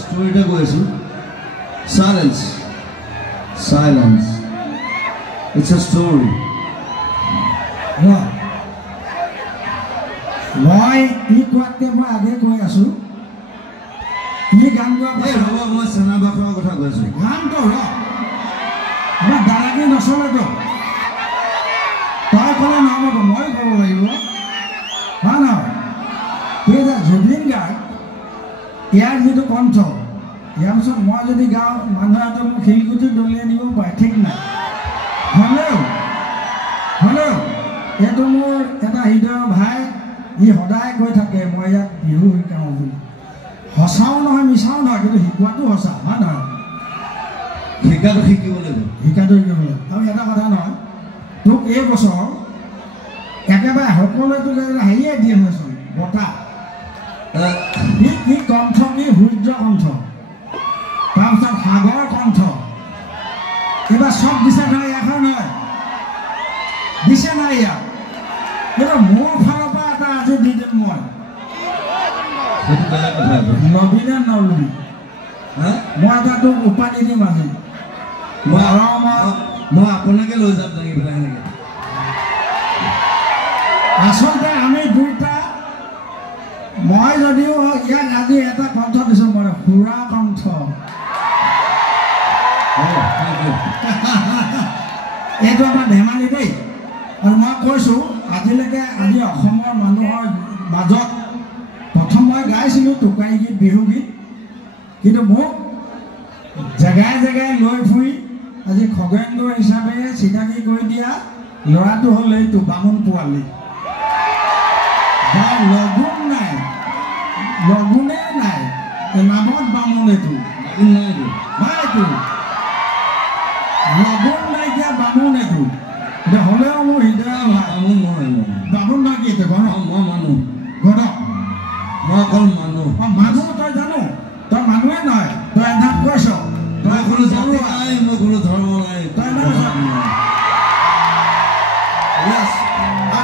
স্টোৰিটা কইছো silence silence it's a স্টোৰি মই ই কোৱাতকে মই আগে কৈ আছো ই গান গোৱা এই ৰ'ব মই চেনাবাখৰ কথা কৈছো গানটো ৰ আমাৰ দাদাকে নচলেতো তই ক'লে নহ'ব মই ক'ব লাগিব হয় নহয় এই যে জুবিন গাৰ্গ ইয়াৰ যিটো কণ্ঠ ইয়াৰ পিছত মই যদি গাওঁ মানুহে হয়তো মোক শিলগুটি দলিয়াই দিব পাৰে ঠিক নাই হ'লেও এইটো মোৰ এটা হৃদয়ৰ ভাই ই সদায় কৈ থাকে মই ইয়াত বিহু শিকাওঁ বুলি সঁচাও নহয় মিছাও নহয় কিন্তু শিকোৱাটো সঁচা হয় নহয় শিকাটো শিকিব লাগিব আৰু এটা কথা নহয় তোক এই বছৰ একেবাৰে সকলোৱে তোক হেৰিয়ে দিয়ে হৈছিল বঁটা কি কণ্ঠ কি সূৰ্য কণ্ঠ তাৰপিছত সাগৰ কণ্ঠ এইবাৰ চব দিছে নহয় এখন নহয় দিছে নাই ইয়াত কিন্তু মোৰ ফালৰ পৰা এটা আজি দি দিম মই নবীনে নলবি মই এটা তোক উপাধি দিম আজি মই আপোনাকে লৈ যাম লাগি পেলাই সেনেকে আচলতে আমি দুটা মই যদিও ইয়াক আজি এটা কণ্ঠ দিছোঁ মানে সুৰা কণ্ঠ এইটো আমাৰ ধেমালি দেই আৰু মই কৈছোঁ আজিলৈকে আজি অসমৰ মানুহৰ মাজত প্ৰথম মই গাইছিলোঁ টোকাৰী গীত বিহু গীত কিন্তু মোক জেগাই জেগাই লৈ ফুৰি আজি খগেন্দ্ৰ হিচাপে চিনাকি কৰি দিয়া ল'ৰাটো হ'ল এইটো বামুণ পোৱালি লগুণ নাই লগুণে নাই নামত বামুণ এইটো এইটো লগুণ নাইকিয়া বামুণ এইটো হ'লেও মোৰ হৃদয় বামুণ নহয় কি এইটো গণ মই মানুহ গণ মই অকল মানুহ মানুহ তই জানো তই মানুহে নহয় তই এধাপ কৈছ তই কোনো জাতি নাই মই কোনো ধৰ্ম নাই তই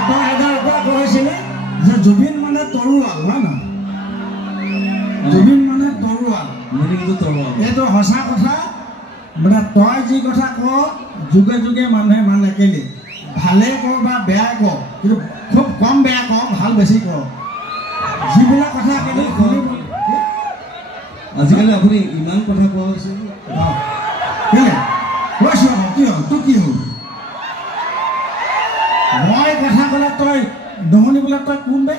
তই এটাৰ পৰা কৈছিলে যে জুবিন মানে তৰোৱাল হয় নহয় জুবিন মানে তৰোৱাল এইটো সঁচা কথা মানে তই যি কথা ক যুগে যুগে মানুহে মানে কেলে ভালে ক বা বেয়া ক কিন্তু খুব কম বেয়া ক ভাল বেছি ক যিবিলাক কথা কেলে আজিকালি আপুনি ইমান কথা কোৱা হৈছে কেলে কৈছোঁ কি হ'ল তোৰ কি হ'ল মই কথা ক'লে তই নুশুনিবলৈ তই কোন বে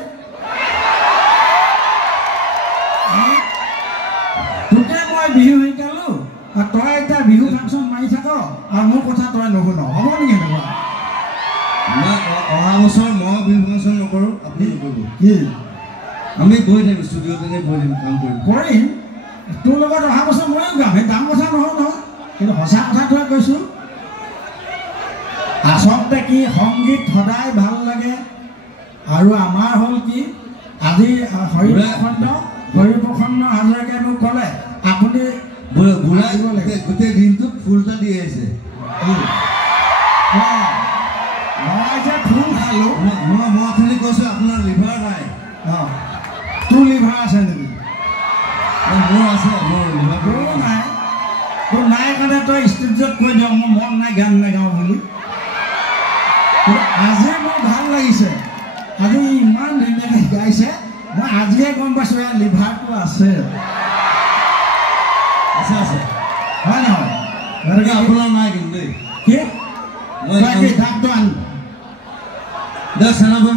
তোকে মই বিহু শিকালোঁ আৰু তই এতিয়া বিহু ফাংচন মাৰি থাক আৰু মোৰ কথা তই নুশুন হ'ব নেকি এনেকুৱা অহা বছৰ মই বিহু ফাংচন নকৰোঁ আপুনি নকৰিব কি আমি গৈ থাকিম ষ্টুডিঅ'ত এনেই গৈ থাকিম কাম কৰিম তোৰ লগত অহা বছৰ ময়ো গাম সেই দাম কথা নহয় কিন্তু সঁচা কথাটোৱে কৈছোঁ আচলতে কি সংগীত সদায় ভাল লাগে আৰু আমাৰ হ'ল কি আজি হৰিপ্ৰসন্ন হাজৰিকাই মোক ক'লে আপুনি গোটেই দিনটোত ফুল এটা দি আহিছে মই যে ফুল খালোঁ মই অথনি কৈছোঁ আপোনাৰ লিভাৰ নাই তোৰ লিভাৰ আছে নেকি মোৰ আছে মোৰ লিভাৰ তোৰো নাই তোৰ নাই কাৰণে তই ষ্টেজত কৈ দিয় মোৰ মন নাই গান নাগাওঁ বুলি আজি মোৰ ভাল লাগিছে আজি ইমান ধুনীয়াকৈ গাইছে মই আজিয়ে গম পাইছোঁ ইয়াৰ লিভাৰটো আছে হয় নহয় গতিকে আপোনাৰ নাই কিন্তু দেই কি ডাক্তৰ আন চেনাবাৰ